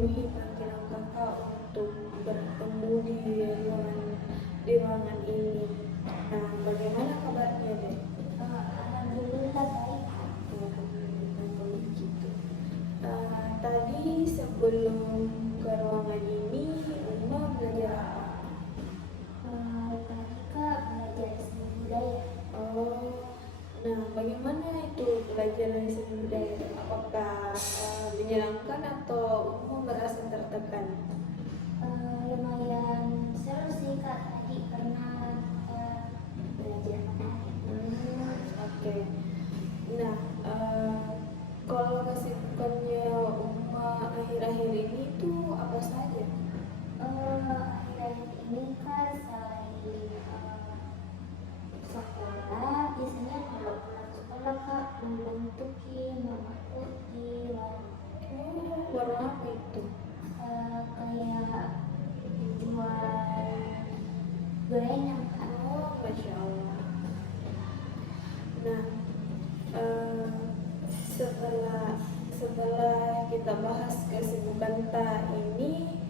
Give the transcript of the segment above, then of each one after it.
memenuhi panggilan kakak untuk bertemu di ruangan ini. Nah, bagaimana kabarnya, Dek? Alhamdulillah baik. Alhamdulillah baik gitu. Tadi sebelum ke ruangan ini, Uma belajar apa? Tadi Kak belajar seni budaya. Oh, nah bagaimana itu belajar dari seni budaya? Apakah menyenangkan atau Uma merasa tertekan? Lumayan seru sih Kak tadi karena belajar menari. Oke. Nah, kalau kesibukannya Uma akhir-akhir ini tuh apa saja? Akhir-akhir ini kan selain sekolah, biasanya kalau pulang sekolah Kak membentuki, memakuti Warna apa itu? kayak jual gorengan Kak. Oh, Masya Allah. Nah, setelah kita bahas kesibukan ini,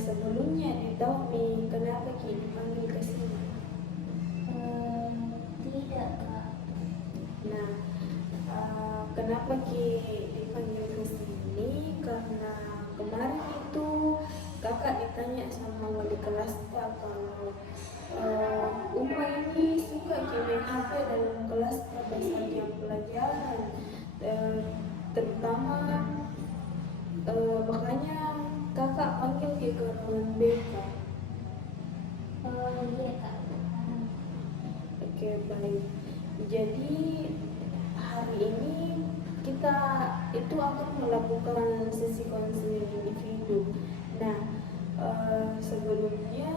sebelumnya ditahu kenapa Ki dipanggil ke sini? Tidak Kak. Nah, kenapa Ki dipanggil ke sini? Karena kemarin itu kakak ditanya sama wali kelas kalau Uma ini suka main HP dalam kelas pada saat jam pelajaran, terutama makanya kakak panggil ke ruangan BK. Iya Kak. Oke, baik. Jadi hari ini kita itu akan melakukan sesi konseling individu. Nah, sebelumnya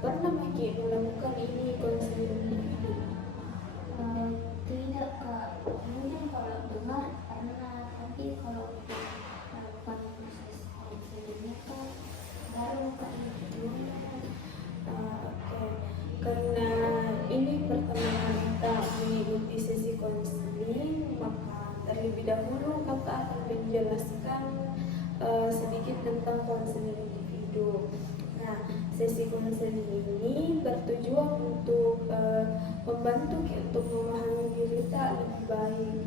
pernah Maki melakukan ini konseling individu? Tidak Kak. Mungkin kalau dengar pernah, tapi kalau untuk melakukan proses konselingnya kan baru Kak itu. Oke. Karena ini pertama kali kita mengikuti sesi konseling, maka terlebih dahulu kakak akan menjelaskan sedikit tentang konseling individu. Nah, sesi konseling ini bertujuan untuk membantu untuk memahami diri kita lebih baik,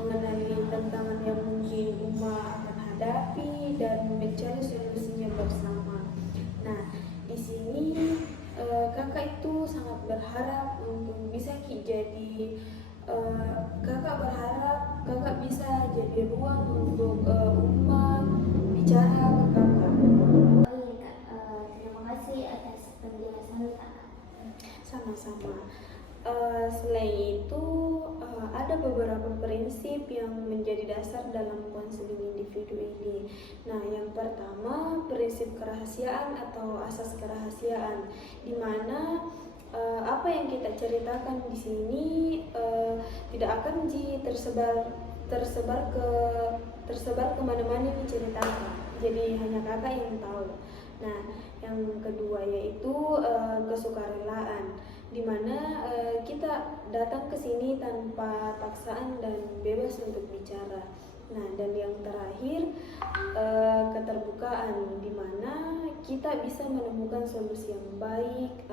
mengenali tantangan yang mungkin Uma akan hadapi dan mencari solusinya bersama. Nah, di sini kakak itu sangat berharap untuk bisa jadi kakak berharap kakak bisa jadi ruang untuk Uma bicara ke kakak. Oh iya Kak, terima kasih atas penjelasan Kak. Sama-sama. Selain itu ada beberapa prinsip yang menjadi dasar dalam konseling individu ini. Nah, yang pertama prinsip kerahasiaan atau asas kerahasiaan, di mana apa yang kita ceritakan di sini tidak akan tersebar kemana-mana diceritakan. Jadi hanya kakak yang tahu. Nah, yang kedua yaitu kesukarelaan, di mana kita datang ke sini tanpa paksaan dan bebas untuk bicara. Nah, dan yang terakhir keterbukaan, di mana kita bisa menemukan solusi yang baik,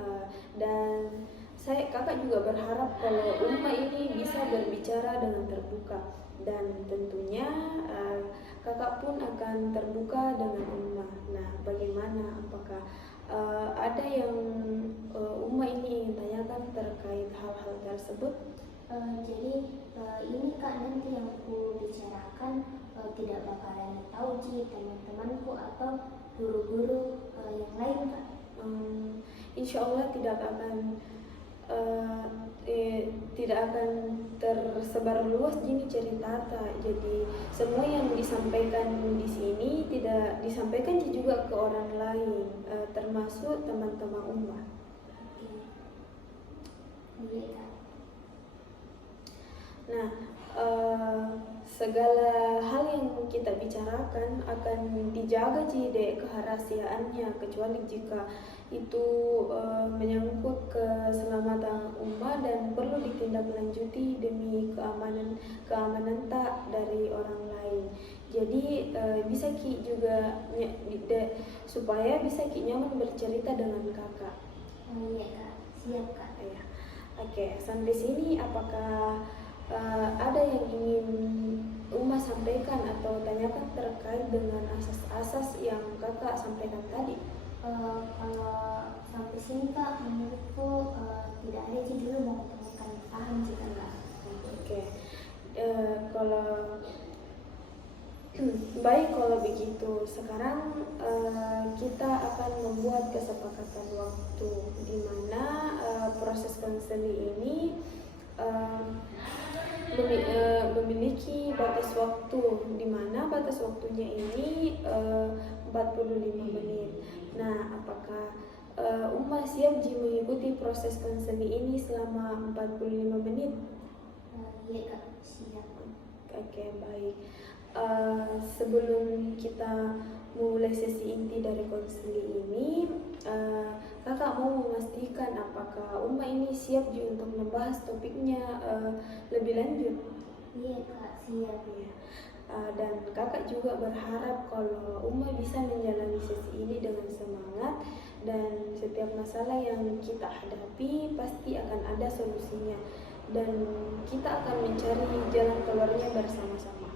dan kakak juga berharap kalau Uma ini bisa berbicara dengan terbuka, dan tentunya kakak pun akan terbuka dengan Uma. Nah, bagaimana? Apakah ada yang Uma ini ingin tanyakan terkait hal-hal tersebut? Jadi ini Kak, nanti yang aku bicarakan tidak bakalan tahu Ji teman-temanku atau guru-guru yang lain Kak. Insya Allah tidak akan tersebar luas gini cerita. Jadi semua yang disampaikan di sini tidak disampaikan juga ke orang lain, termasuk teman-teman Uma. Iya Kak. Nah, segala hal yang kita bicarakan akan dijaga Dek kerahasiaannya, kecuali jika itu menyangkut keselamatan Uma dan perlu ditindaklanjuti demi keamanan tak dari orang lain. Jadi bisa Ki juga supaya bisa Ki nyaman bercerita dengan kakak. Iya kak, siap kak. Ya. Oke, sampai sini apakah ada yang ingin Uma sampaikan atau tanyakan terkait dengan asas-asas yang kakak sampaikan tadi? Kalau sampai sini kak, menurutku tidak ada sih, dulu mau ketemukan paham sih kak. Oke, kalau baik kalau begitu sekarang kita akan membuat kesepakatan waktu di mana proses konseling ini memiliki batas waktu, di mana batas waktunya ini 45 menit. Nah, apakah Uma siap mengikuti proses konseling ini selama 45 menit? Iya kak, siap. Oke, baik. Sebelum kita memulai sesi inti dari konseling ini, kakak mau memastikan apakah Uma ini siap untuk membahas topiknya lebih lanjut? Iya kak, siap. Ya. Dan kakak juga berharap kalau Uma bisa menjalani sesi ini dengan semangat, dan setiap masalah yang kita hadapi pasti akan ada solusinya, dan kita akan mencari jalan keluarnya bersama-sama.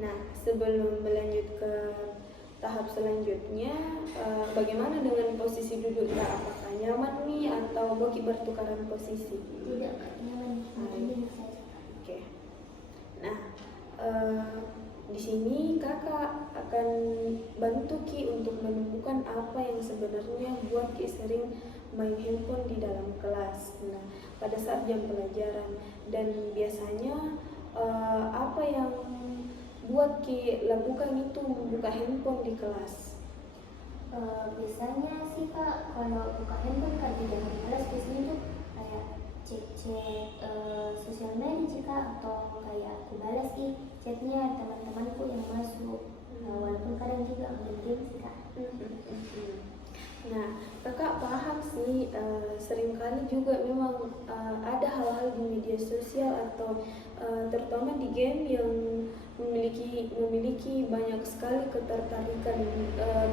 Nah, sebelum melanjut ke tahap selanjutnya, bagaimana dengan posisi duduk? Apakah nyaman nih atau mau bertukaran posisi? Tidak kak, nyaman. Oke. Nah, di sini kakak akan bantu Ki untuk menemukan apa yang sebenarnya buat Ki sering main handphone di dalam kelas. Nah, pada saat jam pelajaran, dan biasanya apa yang buat Ki lakukan itu membuka handphone di kelas? Biasanya sih kak, kalau buka handphone kak di dalam kelas biasanya tuh kayak cek sosial media sih kak, atau kayak aku balas sih chatnya teman-temanku yang masuk. Walaupun kadang juga main game sih kak. Nah, kakak paham sih, seringkali juga memang ada hal-hal di media sosial atau terutama di game yang memiliki banyak sekali ketertarikan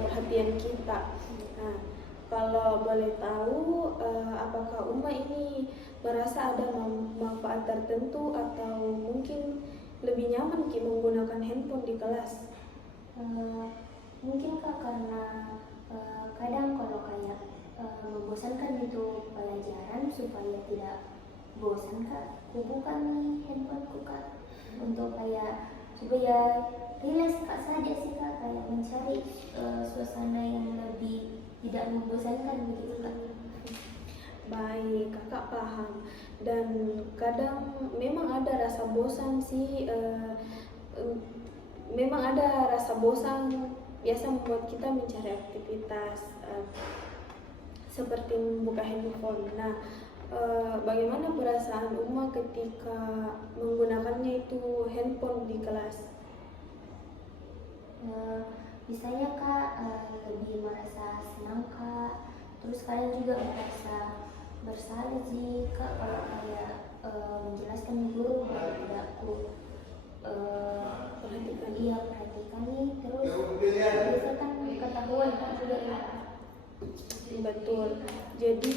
perhatian kita. Nah, kalau boleh tahu, apakah Uma ini merasa ada manfaat tertentu atau mungkin lebih nyaman Ki menggunakan handphone di kelas? Mungkin kak karena kadang kalau kayak membosankan itu pelajaran, supaya tidak bosan kak, aku buka nih handphoneku kak, untuk kayak supaya relax kak saja sih kak, kayak mencari suasana yang lebih tidak membosankan begitu kak. Baik, kakak paham. Dan kadang memang ada rasa bosan sih, memang ada rasa bosan biasa membuat kita mencari aktivitas seperti membuka handphone. Nah, bagaimana perasaan Uma ketika menggunakannya itu handphone di kelas? Misalnya kak lebih merasa senang kak, terus kalian juga merasa bersalah sih kak kalau kayak menjelaskan guru kalau tidak aku perhatikan nih, terus bisa kan ketahuan kak juga ya. Betul. Jadi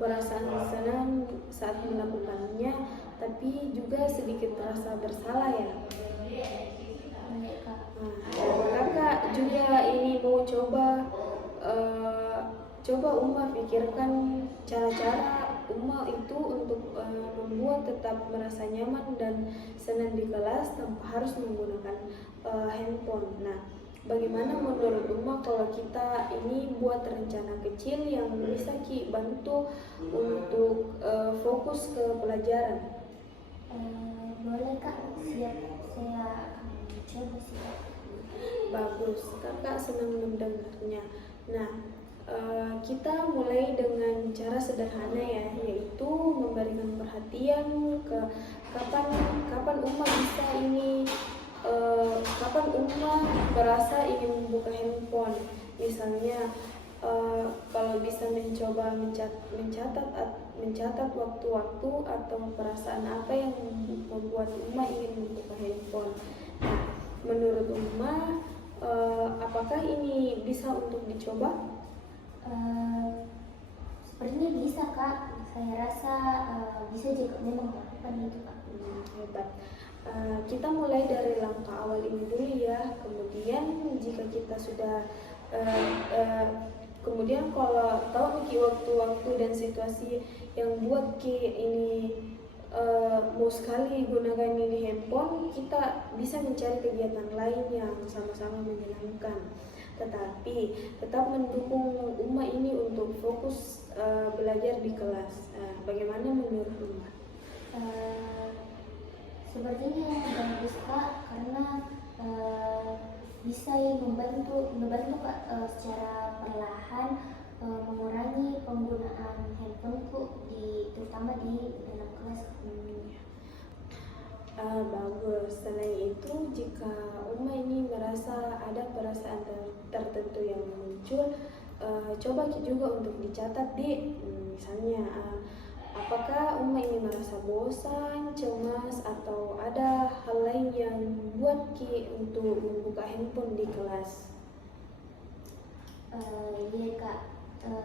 perasaan senang saat melakukannya, tapi juga sedikit rasa bersalah ya. Kakak juga ini mau coba Uma pikirkan cara-cara Uma itu untuk membuat tetap merasa nyaman dan senang di kelas tanpa harus menggunakan handphone. Nah, bagaimana menurut Uma kalau kita ini buat rencana kecil yang bisa Ki bantu untuk fokus ke pelajaran? Boleh kak, siap, saya akan coba sih kak. Bagus, kakak senang mendengarnya. Nah, kita mulai dengan cara sederhana ya, yaitu memberikan perhatian ke kapan Uma bisa ini, kapan Uma merasa ingin membuka handphone. Misalnya kalau bisa mencoba mencatat waktu-waktu atau perasaan apa yang membuat Uma ingin membuka handphone. Nah, menurut Uma, apakah ini bisa untuk dicoba? Sepertinya bisa Kak, saya rasa bisa jika memang melakukan itu Kak. Hebat. Kita mulai dari langkah awal ini dulu ya. Kemudian jika kita sudah kemudian kalau tahu Ki waktu-waktu dan situasi yang buat Ki ini mau sekali gunakan ini handphone, kita bisa mencari kegiatan lain yang sama-sama menyenangkan. Tetapi tetap mendukung Uma ini untuk fokus belajar di kelas. Bagaimana menurut Uma? Sepertinya bagus Kak, karena bisa membantu Kak secara perlahan mengurangi penggunaan handphoneku terutama di dalam kelas. Bagus. Selain itu, jika Uma ini merasa ada perasaan tertentu yang muncul, coba juga untuk dicatat di misalnya apakah Uma ini merasa bosan, cemas, atau ada hal lain yang buat Ki untuk membuka handphone di kelas? Iya Kak,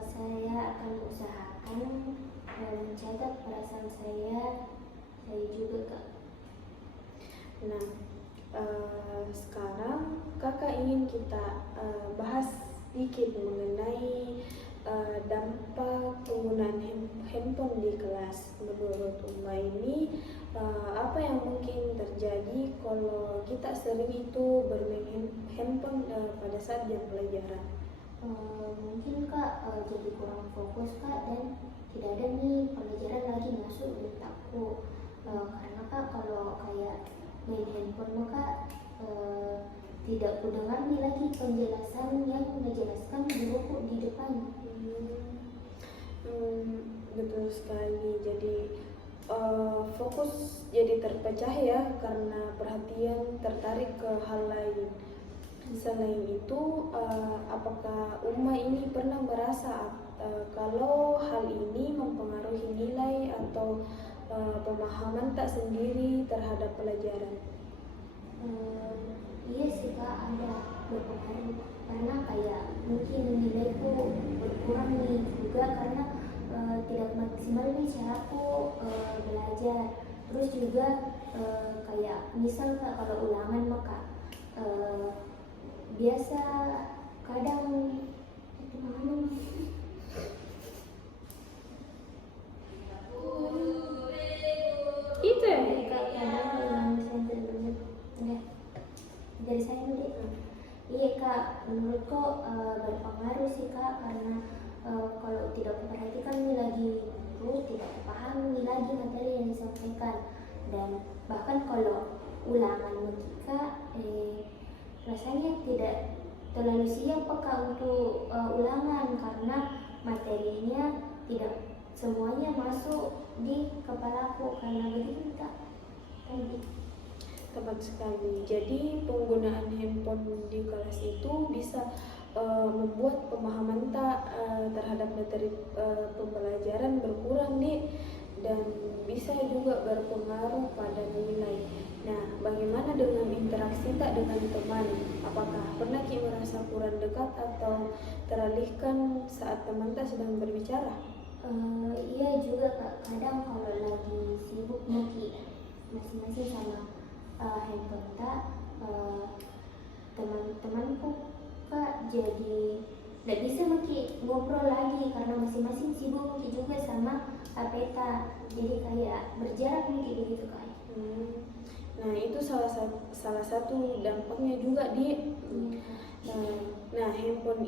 saya akan usahakan mencatat perasaan saya juga Kak. Nah, sekarang kakak ingin kita bahas sedikit mengenai dampak penggunaan handphone di kelas. Menurut Uma ini apa yang mungkin terjadi kalau kita sering itu bermain handphone pada saat jam pelajaran? Mungkin Kak jadi kurang fokus Kak, dan tidak ada nih pelajaran lagi masuk di otakku. Karena Kak kalau kayak main handphone maka tidak kudengar nih lagi penjelasan yang menjelaskan guruku di depan. Betul sekali. Jadi fokus jadi terpecah ya karena perhatian tertarik ke hal lain. Selain itu, apakah Uma ini pernah merasa kalau hal ini mempengaruhi nilai atau pemahaman tak sendiri terhadap pelajaran? Iya sih Kak, ada berpengaruh karena kayak mungkin nilaiku berkurang nih juga karena tidak maksimal nih caraku belajar. Terus juga kayak misal Kak kalau ulangan maka biasa kadang Itu ya? Kak kadang dari saya dulu deh. Iya Kak, menurutku berpengaruh sih Kak, karena kalau tidak memperhatikan nih lagi terus tidak pahami lagi materi yang disampaikan, dan bahkan kalau ulangan logika rasanya tidak terlalu siap Kak untuk ulangan karena materinya tidak semuanya masuk di kepalaku karena begitu Kak tadi. Tepat sekali. Jadi penggunaan handphone di kelas itu bisa membuat pemahaman tak terhadap materi pembelajaran berkurang nih, dan bisa juga berpengaruh pada nilai. Nah, bagaimana dengan interaksi tak dengan teman? Apakah pernah Ki merasa kurang dekat atau teralihkan saat teman tak sedang berbicara? Iya juga Kak, kadang kalau lagi sibuk nih masing-masing sama handphone tak teman-temanku Kak jadi tidak bisa ngobrol lagi karena masing-masing sibuk juga sama HP tak, jadi kayak berjarak begitu Kak. Nah, itu salah satu dampaknya juga di nah handphone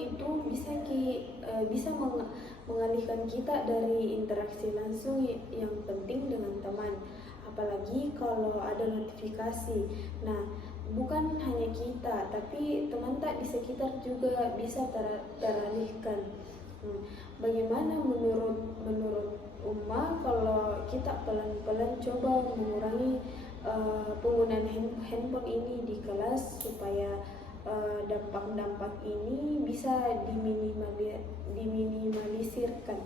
itu bisa mengalihkan kita dari interaksi langsung yang penting dengan teman, apalagi kalau ada notifikasi. Nah, bukan hanya kita, tapi teman tak di sekitar juga bisa teralihkan. Bagaimana menurut Uma kalau kita pelan-pelan coba mengurangi penggunaan handphone ini di kelas supaya dampak-dampak ini bisa diminimalisirkan?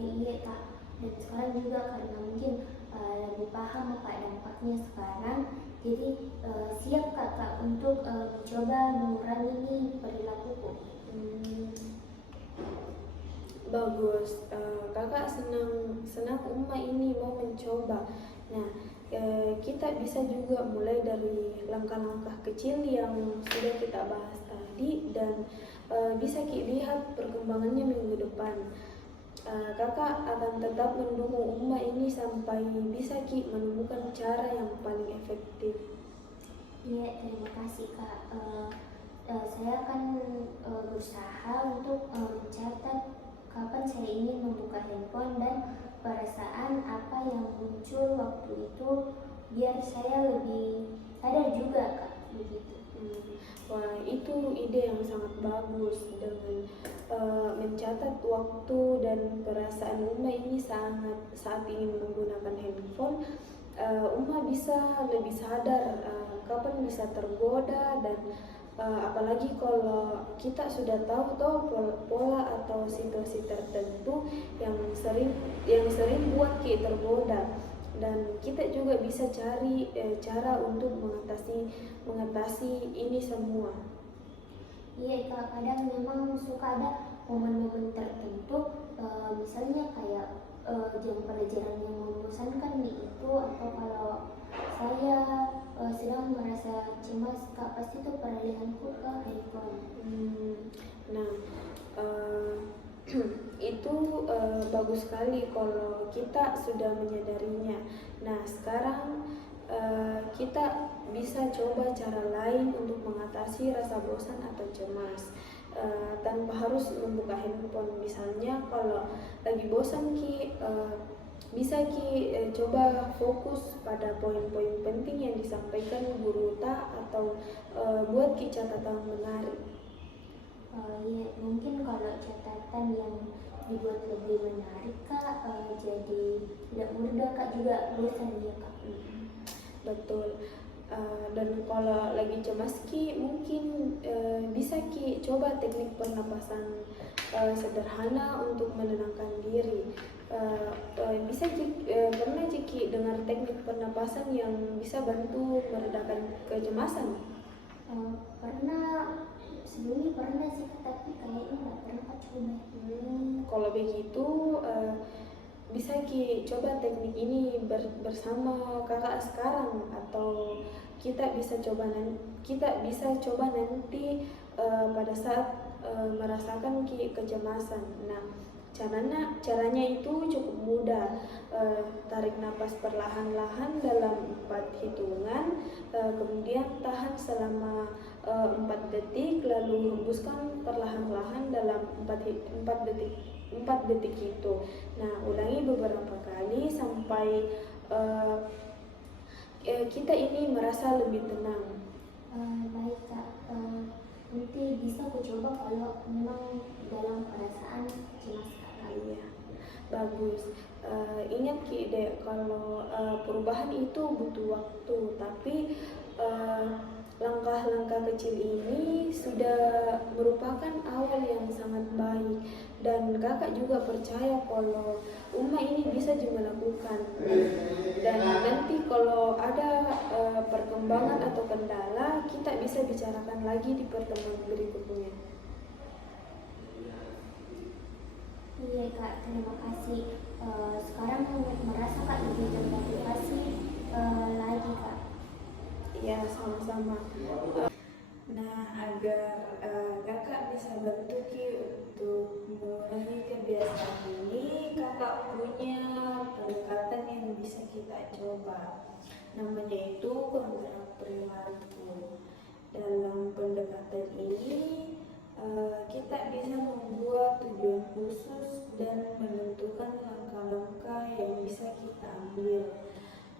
Iya Kak, dan sekarang juga karena mungkin lebih paham apa dampaknya sekarang. Jadi siap kakak untuk mencoba mengurangi nih perilakuku. Bagus. Kakak senang Uma ini mau mencoba. Nah, kita bisa juga mulai dari langkah-langkah kecil yang sudah kita bahas tadi dan bisa lihat perkembangannya minggu depan. Kakak akan tetap mendukung Uma ini sampai bisa menemukan cara yang paling efektif. Iya, terima kasih kak. Saya akan berusaha untuk mencatat kapan saya ingin membuka handphone dan perasaan apa yang muncul waktu itu, biar saya lebih sadar juga kak, begitu. Wah, itu ide yang sangat bagus. Dengan mencatat waktu dan perasaan Uma ini saat ingin menggunakan handphone, Uma bisa lebih sadar kapan bisa tergoda dan apalagi kalau kita sudah tahu pola atau situasi tertentu yang sering buat kita tergoda, dan kita juga bisa cari cara untuk mengatasi ini semua. Iya kak, kadang memang suka ada momen-momen tertentu, misalnya kayak jam pelajaran yang membosankan di itu, atau kalau saya sedang merasa cemas kak, pasti itu peralihanku ke handphone. Nah, itu bagus sekali kalau kita sudah menyadarinya. Nah, sekarang kita bisa coba cara lain untuk mengatasi rasa bosan atau cemas tanpa harus membuka handphone. Misalnya kalau lagi bosan bisa coba fokus pada poin-poin penting yang disampaikan guru atau buat catatan menarik. Iya, mungkin kalau catatan yang dibuat lebih menarik kak, jadi tidak mudah kak juga bosan ya kak. Betul. Dan kalau lagi cemas mungkin bisa coba teknik pernapasan sederhana untuk menenangkan diri. Bisa pernah dengar teknik pernapasan yang bisa bantu meredakan kecemasan? Pernah, sebelumnya pernah sih, tapi kayaknya nggak pernah coba. Kalau begitu bisa coba teknik ini bersama kakak sekarang, atau kita bisa coba nanti pada saat merasakan kecemasan. Nah, caranya itu cukup mudah. Tarik nafas perlahan-lahan dalam 4 hitungan, kemudian tahan selama 4 detik, lalu hembuskan perlahan-lahan dalam 4 detik itu. Nah, ulangi beberapa kali sampai kita ini merasa lebih tenang. Baik kak, nanti bisa aku coba kalau memang dalam perasaan cemas kak. Iya, bagus. Ingat dek, kalau perubahan itu butuh waktu, tapi langkah-langkah kecil ini sudah merupakan awal yang sangat baik, dan kakak juga percaya kalau Uma ini bisa juga lakukan. Dan nanti kalau ada perkembangan atau kendala, kita bisa bicarakan lagi di pertemuan berikutnya. Iya kak, terima kasih. Sekarang merasa kak lebih termotivasi lagi kak. Ya, sama-sama. Nah, agar kakak bisa bantu untuk mengurangi kebiasaan ini, kakak punya pendekatan yang bisa kita coba. Namanya itu kontrak perilaku. Dalam pendekatan ini kita bisa membuat tujuan khusus dan menentukan langkah-langkah yang bisa kita ambil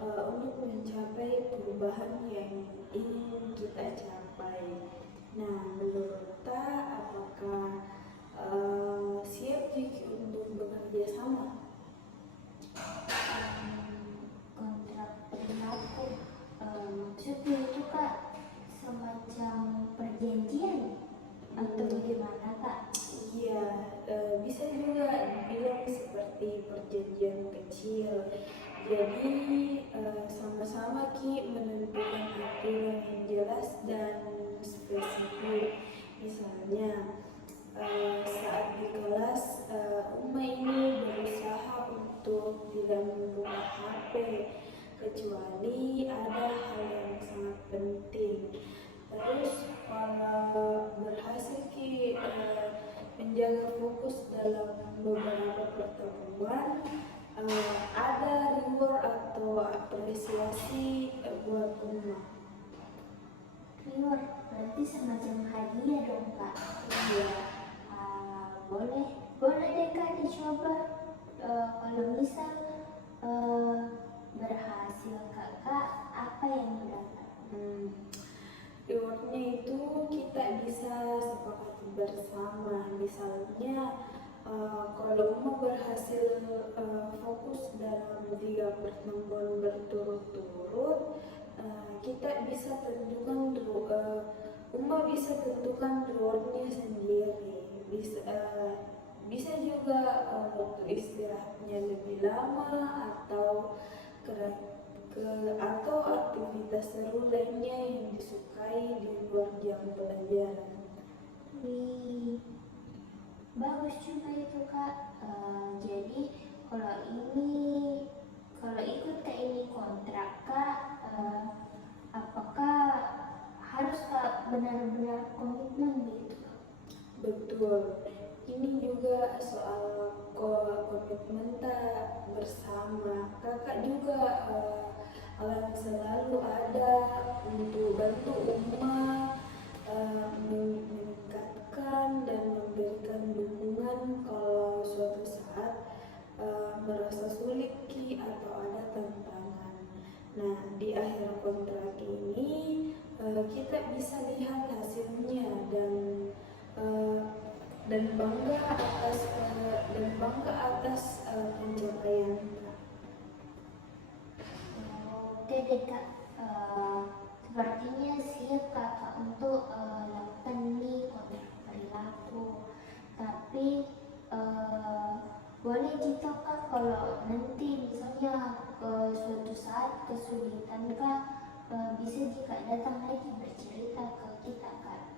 untuk mencapai perubahan yang ingin kita capai. Nah, menurut apakah siap untuk bekerja sama? Kontrak perilaku, maksudnya itu kak semacam perjanjian atau bagaimana kak? Iya, bisa juga dibilang seperti perjanjian kecil. Jadi sama-sama Ki menentukan aturan yang jelas dan spesifik. Misalnya saat di kelas Uma ini berusaha untuk tidak membuka HP kecuali ada hal yang sangat penting. Terus kalau berhasil Ki menjaga fokus dalam beberapa pertemuan, ada reward atau apresiasi buat Uma. Reward berarti semacam hadiah dong Kak. Iya. Boleh deh Kak dicoba. Kalau misal berhasil Kakak, apa yang mendapat? Rewardnya itu kita bisa sepakati bersama. Misalnya kalau Uma berhasil fokus dalam 3 pertemuan berturut-turut, kita bisa tentukan Uma bisa tentukan rewardnya sendiri. Bisa juga waktu istirahatnya lebih lama atau atau aktivitas seru lainnya yang disukai di luar jam pelajaran. Wih, bagus juga itu Kak. Jadi kalau ikut ke ini kontrak Kak, apakah harus Kak benar-benar komitmen gitu? Betul. Ini juga soal komitmen tak bersama. Kakak juga akan selalu ada untuk bantu Uma meningkatkan dan memberikan dukungan kalau suatu saat merasa sulit Ki atau ada tantangan. Nah, di akhir kontrak ini kita bisa lihat hasilnya dan bangga atas pencapaian. Oke deh Kak, sepertinya siap Kakak untuk lakukan ini kontrak perilaku. Tapi boleh gitu Kak, kalau nanti misalnya suatu saat kesulitan Kak, bisa jika datang lagi bercerita ke kita Kak.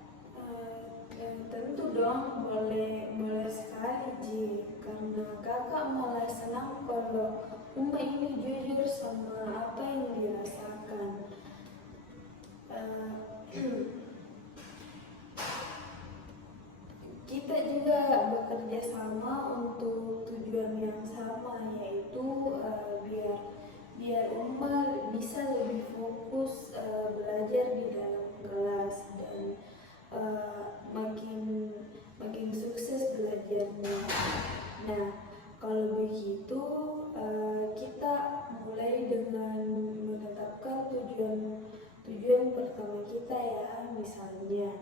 Tentu dong, boleh sekali Ji, karena kakak malah senang kalau Uma ini jujur sama apa yang dirasakan. Kita juga bekerja sama untuk tujuan yang sama, yaitu biar Uma bisa lebih fokus belajar di dalam kelas dan makin sukses belajarnya. Nah, kalau begitu kita mulai dengan menetapkan tujuan pertama kita ya. Misalnya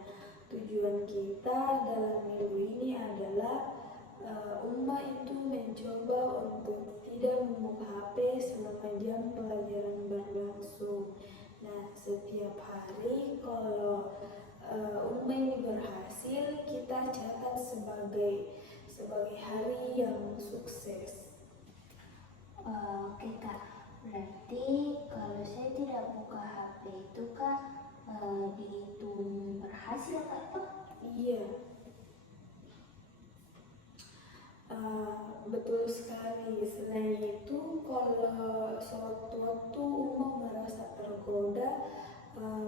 tujuan kita dalam minggu ini adalah Uma itu mencoba untuk tidak membuka HP selama jam pelajaran berlangsung. Nah, setiap hari kalau Uma ini berhasil, kita catat sebagai hari yang sukses. Oke Kak, berarti kalau saya tidak buka HP itu Kak, dihitung berhasil Kak toh? Iya, betul sekali. Selain itu, kalau sewaktu-waktu Uma merasa tergoda,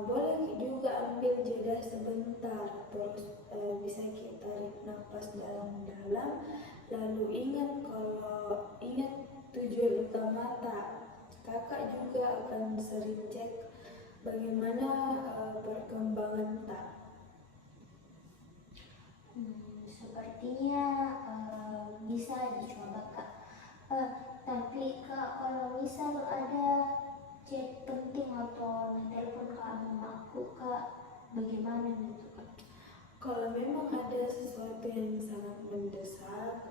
boleh juga ambil jeda sebentar, terus bisa kita tarik nafas dalam-dalam, lalu ingat tujuan utama tak. Kakak juga akan sering cek bagaimana perkembangan tak. Sepertinya bisa dicoba Kak. Tapi Kak, kalau misal ada chat penting atau telepon ke mamaku Kak, bagaimana gitu Kak? Kalau memang ada sesuatu yang sangat mendesak,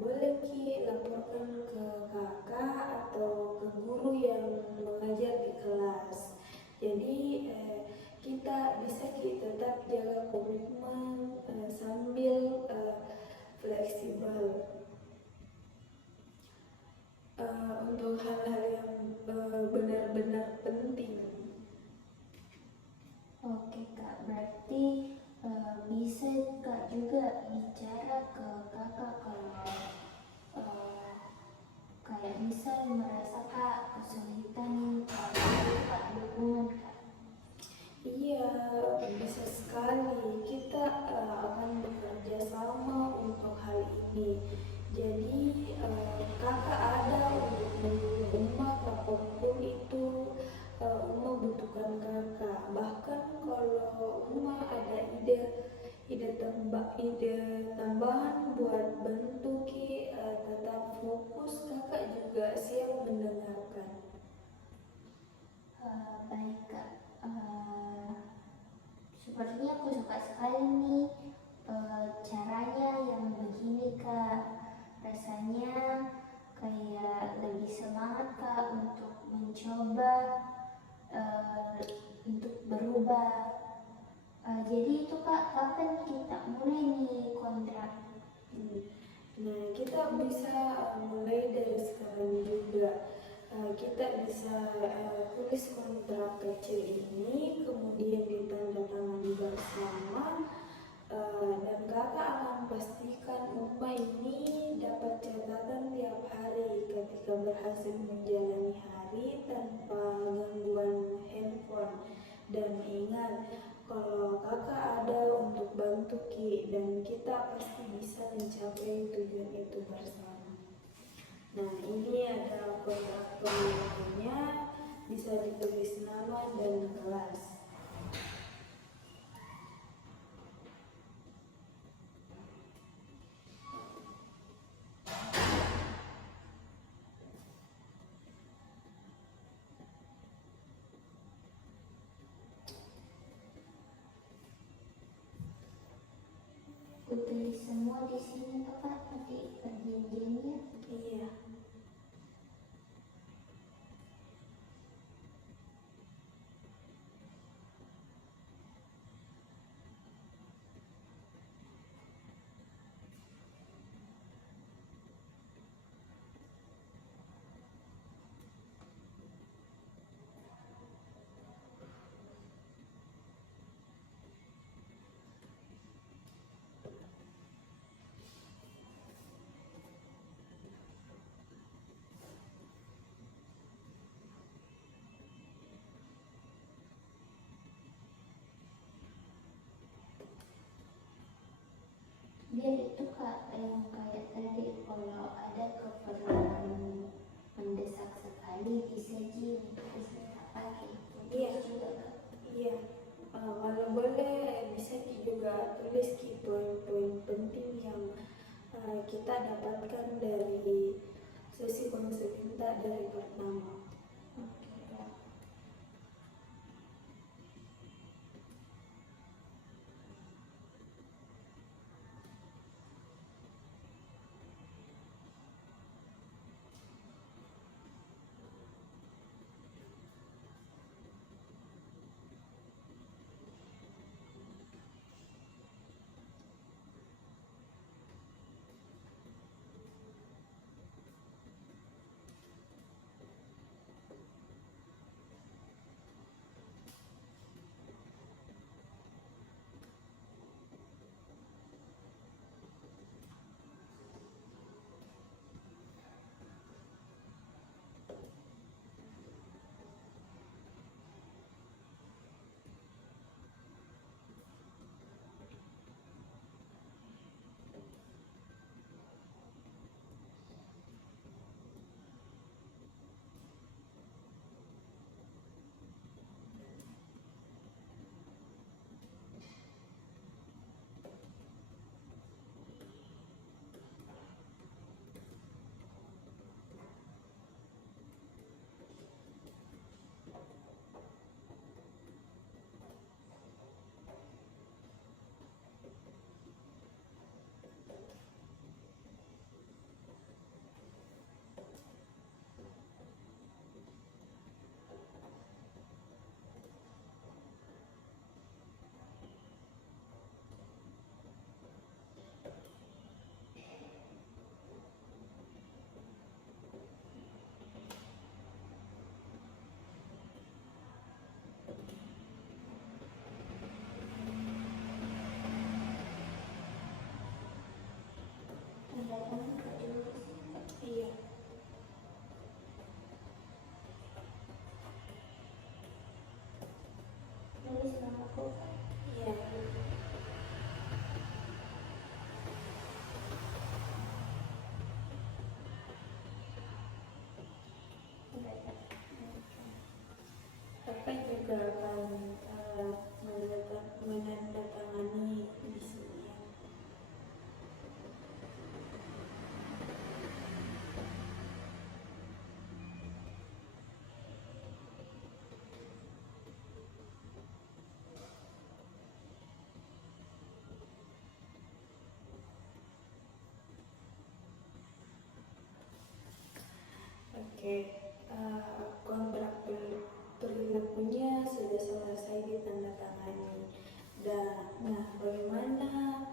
boleh Ki laporkan ke kakak atau ke guru yang mengajar di kelas. Jadi kita bisa tetap jaga komitmen sambil fleksibel. untuk hal-hal yang benar-benar penting. Oke kak, berarti bisa kak juga bicara ke kakak kalau kayak misal merasa kak kesulitan kak dukungan kak. Iya, bisa sekali. Kita akan bekerja sama untuk hal ini. Jadi kakak ada untuk mendukung Uma apapun itu. Uma butuhkan kakak. Bahkan kalau Uma ada ide tambahan buat bantu Ki, tetap fokus. Kakak juga siap mendengarkan. Baik kak. Sepertinya aku suka sekali nih caranya yang begini kak. Rasanya kayak lebih semangat kak untuk mencoba untuk berubah. Jadi itu kak, kapan kita mulai nih kontrak? Nah, kita bisa mulai dari sekarang juga. Kita bisa tulis kontrak kecil ini, kemudian ditandatangani bersama, dan kakak akan pastikan Uma ini dapat catatan tiap hari ketika berhasil menjalani hari tanpa gangguan handphone. Dan ingat, kalau kakak ada untuk bantu Ki, dan kita pasti bisa mencapai tujuan itu bersama. Nah, ini ada kontrak pemilikannya, bisa ditulis nama dan kelas. Aku tulis semua di sini kak, nanti perjanjiannya. Iya. Biar itu kak yang kayak tadi, kalau ada keperluan mendesak sekali bisa bisa pakai Iya. juga kak. Iya, kalau boleh bisa juga tulis Ki poin-poin penting yang kita dapatkan dari sesi konseling dari pertama. Oke kak. Oke, kontrak perilakunya sudah selesai ditandatangani. Nah, bagaimana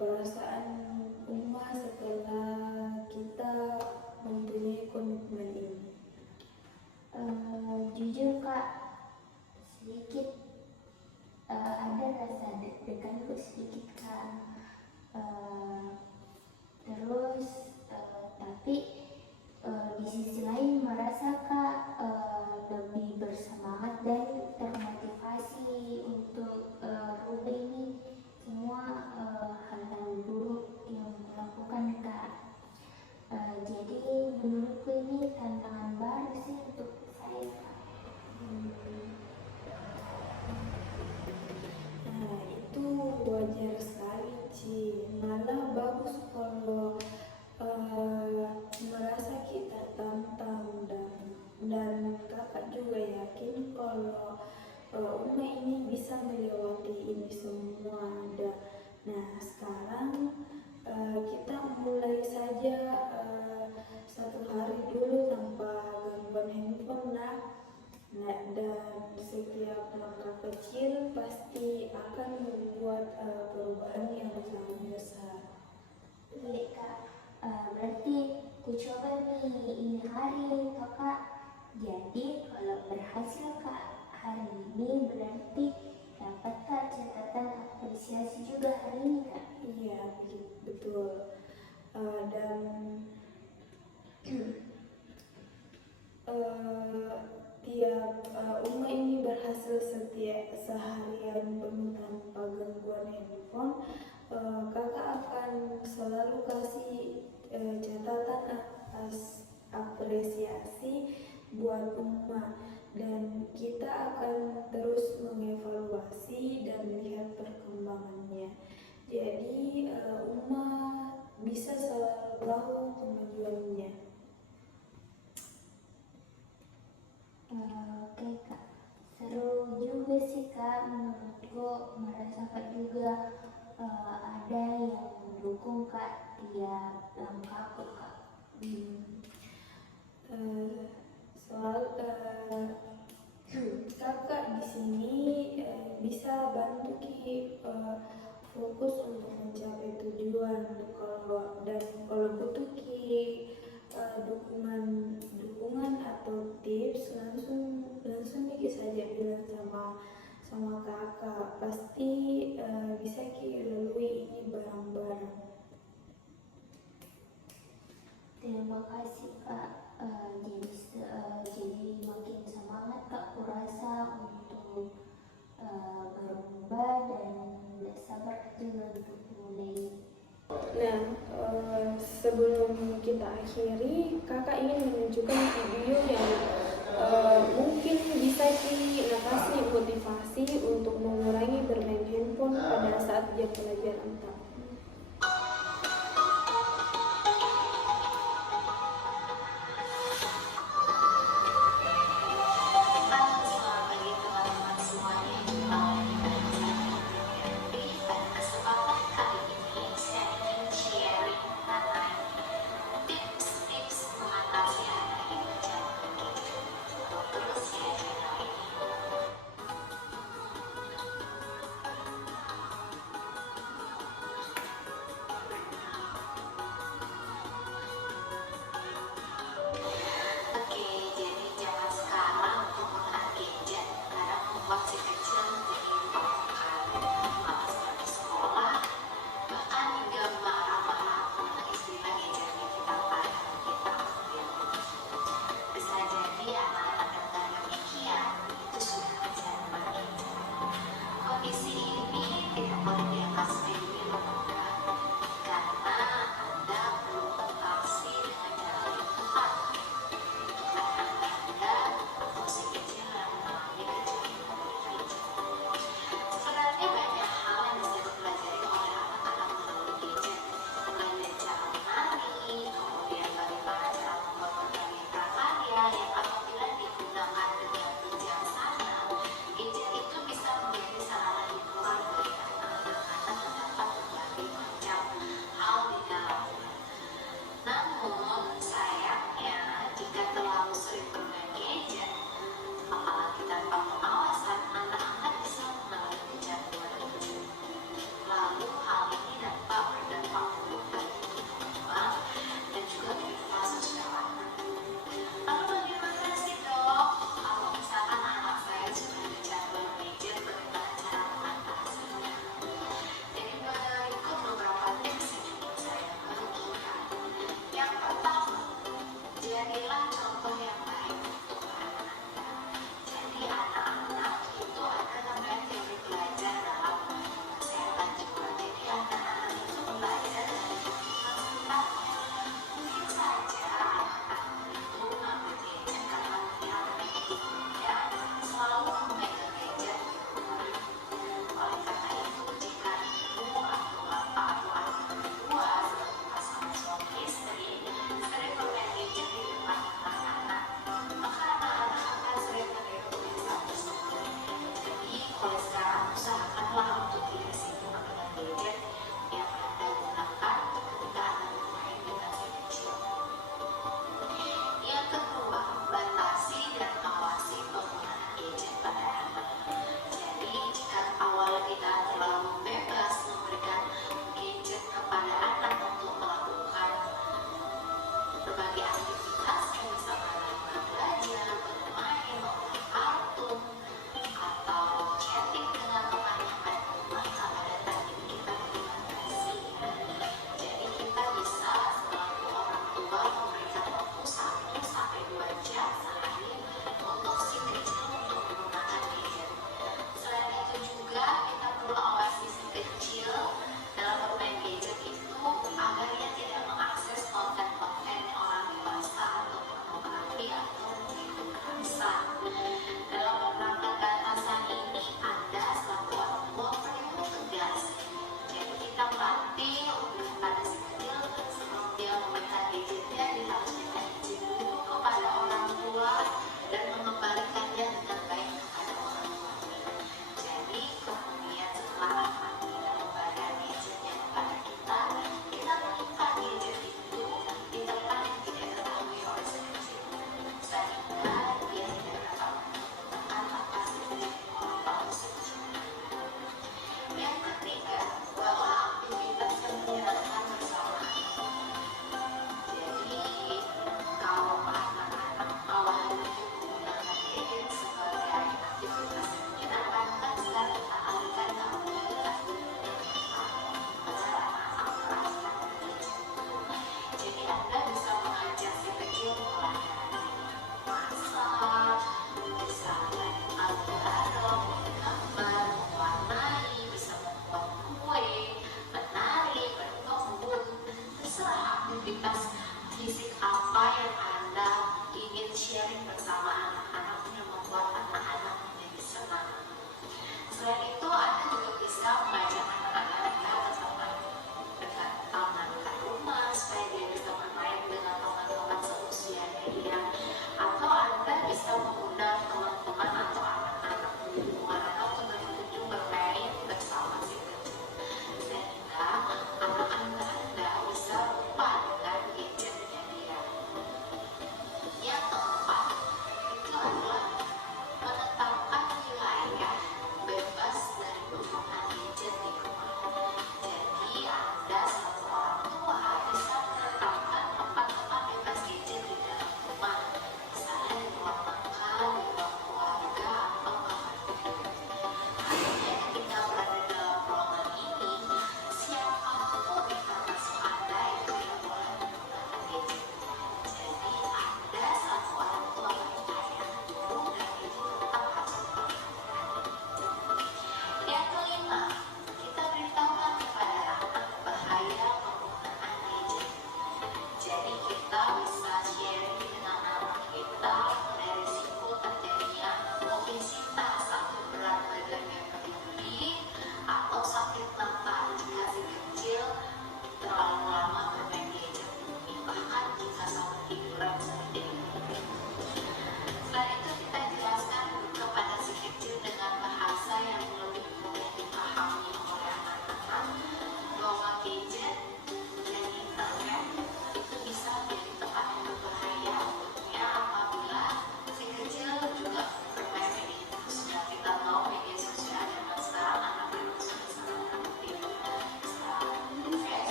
perasaan Uma setelah kita mempunyai komitmen ini? Jujur Kak, sedikit ada rasa deg-degan sedikit Kak. Tapi di sisi lain merasa Kak lebih bersemangat dan termotivasi untuk rubah ini semua hal-hal buruk yang dilakukan Kak. Jadi menurutku ini tantangan baru sih untuk saya Kak. Nah, itu wajar sekali Ci. Malah bagus kalau merasa kita tantang dan kakak juga yakin kalau Uma ini bisa melewati ini semua. Nah, sekarang kita mulai saja satu hari dulu tanpa gangguan handphone dan setiap langkah kecil pasti akan membuat perubahan yang sangat besar. Boleh Kak, berarti ku coba nih ini hari Kakak. Jadi kalau berhasil Kak hari ini berarti dapat Kak catatan apresiasi juga hari ini Kak. Iya, betul. Dan tiap Uma ini berhasil seharian penuh tanpa gangguan handphone, kakak akan selalu kasih catatan apresiasi buat Uma, dan kita akan terus mengevaluasi dan melihat perkembangannya. Jadi Uma bisa selalu tahu kemajuannya. Oke Kak, seru juga sih Kak, menurutku merasakan juga ada yang mendukung Kak tiap langkahku Kak. Kakak di sini bisa bantu Ki fokus untuk mencapai tujuan. Kalau butuh Ki dukungan atau tips, langsung Ki saja bilang sama kakak, pasti bisa Ki lalui ini bareng-bareng. Terima kasih Kak. Jadi makin semangat Kak kurasa untuk berubah dan sabar juga untuk mulai. Nah, sebelum kita akhiri, kakak ingin menunjukkan video yang mungkin bisa kasih motivasi untuk mengurangi bermain handphone pada saat jam pelajaran.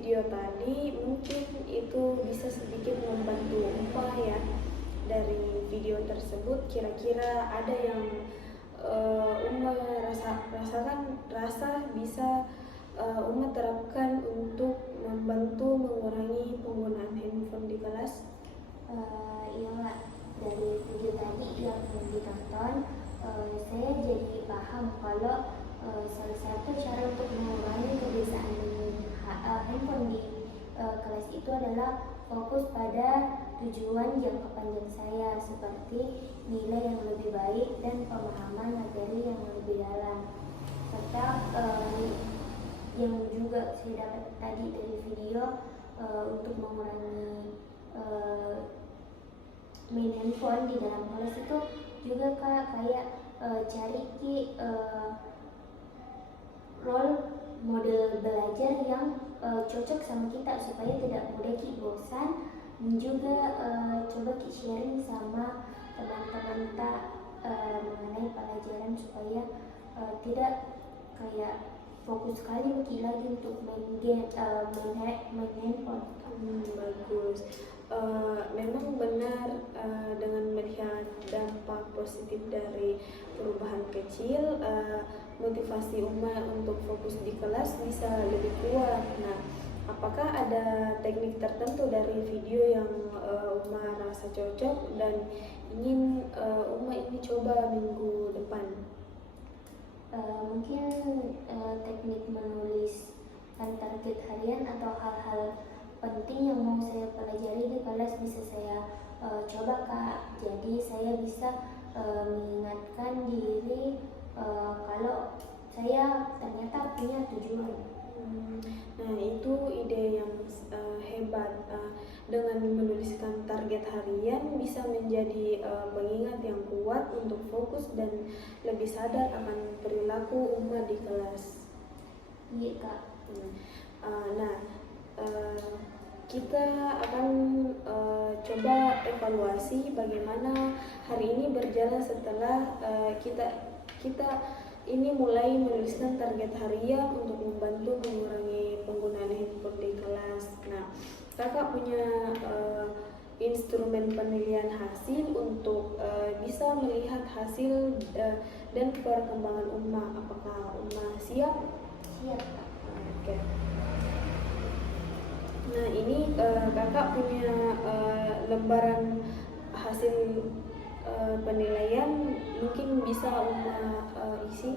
video tadi mungkin itu bisa sedikit membantu Uma ya. Dari video tersebut kira-kira ada yang Uma rasa bisa Uma terapkan untuk membantu mengurangi penggunaan handphone di kelas? Iya Mbak, dari video tadi yang ditonton, saya jadi paham kalau salah satu cara untuk mengurangi kebiasaan handphone di kelas itu adalah fokus pada tujuan jangka panjang saya, seperti nilai yang lebih baik dan pemahaman materi yang lebih dalam. Serta yang juga saya dapat tadi dari video, untuk mengurangi main handphone di dalam kelas itu juga Kak, kayak cari role model belajar yang cocok sama kita supaya tidak mudah bosan, dan juga coba sharing sama teman-teman mengenai pelajaran supaya tidak kayak fokus sekali lagi untuk main game, main handphone. Bagus. Memang benar, dengan melihat dampak positif dari perubahan kecil, motivasi Uma untuk fokus di kelas bisa lebih kuat. Nah, apakah ada teknik tertentu dari video yang Uma rasa cocok dan ingin Uma ini coba minggu depan? Mungkin teknik menulis target harian atau hal-hal penting yang mau saya pelajari di kelas bisa saya coba Kak. Jadi saya bisa mengingatkan diri kalau saya ternyata punya tujuan. Nah, itu ide yang hebat. Dengan menuliskan target harian bisa menjadi pengingat yang kuat untuk fokus dan lebih sadar akan perilaku Uma di kelas. Iya Kak. Nah, kita akan coba evaluasi bagaimana hari ini berjalan setelah kita ini mulai menuliskan target harian untuk membantu mengurangi penggunaan handphone di kelas. Nah, kakak punya instrumen penilaian hasil untuk bisa melihat hasil dan perkembangan Uma. Apakah Uma siap? Siap Kak. Oke. Nah, ini kakak punya lembaran hasil penilaian, mungkin bisa Uma isi.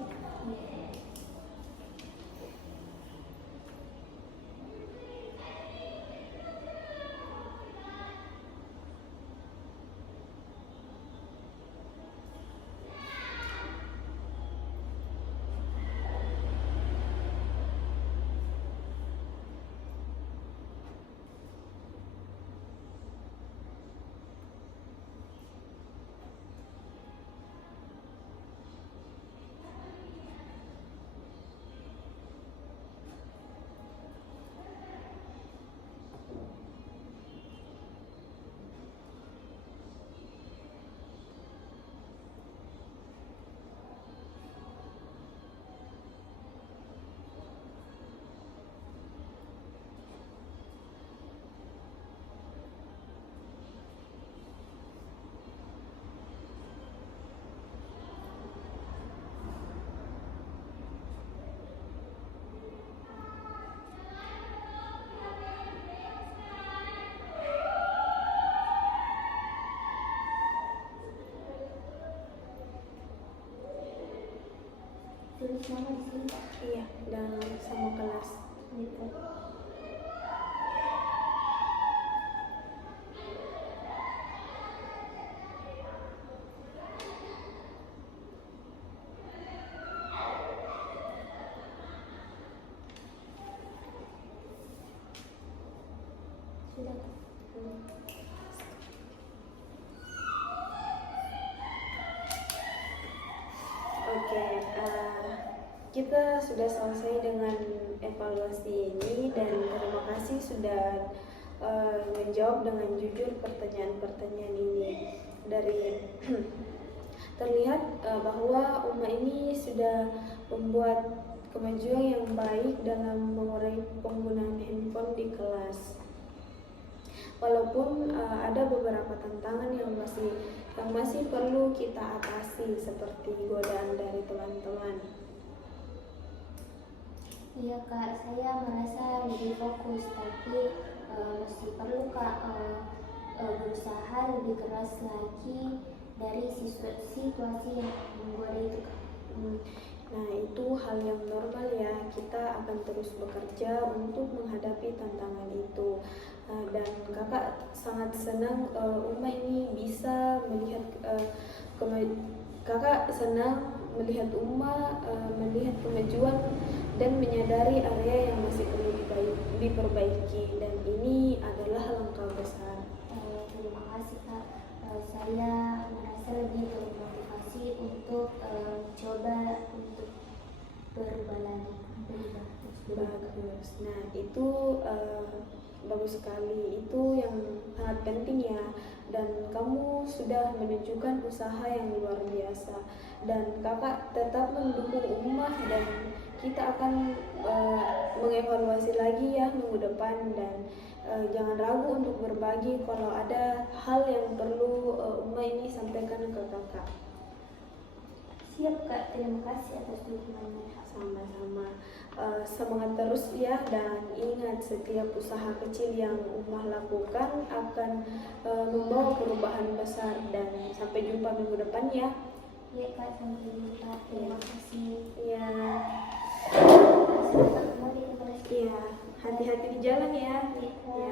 Tulis nama di sini Kak. Iya, dan sama kelas. Gitu. Sudah Kak. Oke, kita sudah selesai dengan evaluasi ini dan terima kasih sudah menjawab dengan jujur pertanyaan-pertanyaan ini. Dari terlihat bahwa Uma ini sudah membuat kemajuan yang baik dalam mengurangi penggunaan handphone di kelas. Walaupun ada beberapa tantangan yang masih perlu kita atasi, seperti godaan dari teman-teman. Iya Kak, saya merasa lebih fokus, tapi masih perlu Kak berusaha lebih keras lagi dari situasi yang menggoda itu Kak. Nah, itu hal yang normal ya, kita akan terus bekerja untuk menghadapi tantangan itu. Dan kakak sangat senang Uma ini bisa melihat kakak senang melihat Uma melihat kemajuan dan menyadari area yang masih perlu diperbaiki, dan ini adalah langkah besar. Terima kasih Kak. Saya merasa lebih termotivasi untuk coba untuk berubah lagi. Bagus. Nah, itu bagus sekali. Itu yang sangat penting ya. Dan kamu sudah menunjukkan usaha yang luar biasa. Dan kakak tetap mendukung Ummah, dan kita akan mengevaluasi lagi ya minggu depan. Dan jangan ragu untuk berbagi kalau ada hal yang perlu Ummah ini sampaikan ke kakak. Siap Kak, terima kasih atas dukungannya. Sama-sama. Semangat terus ya, dan ingat setiap usaha kecil yang Ummah lakukan akan membawa perubahan besar. Dan sampai jumpa minggu depan ya. Iya Kak, sampai jumpa. Terima kasih. Iya. Selamat kembali kepada Iya, hati-hati di jalan ya. kita.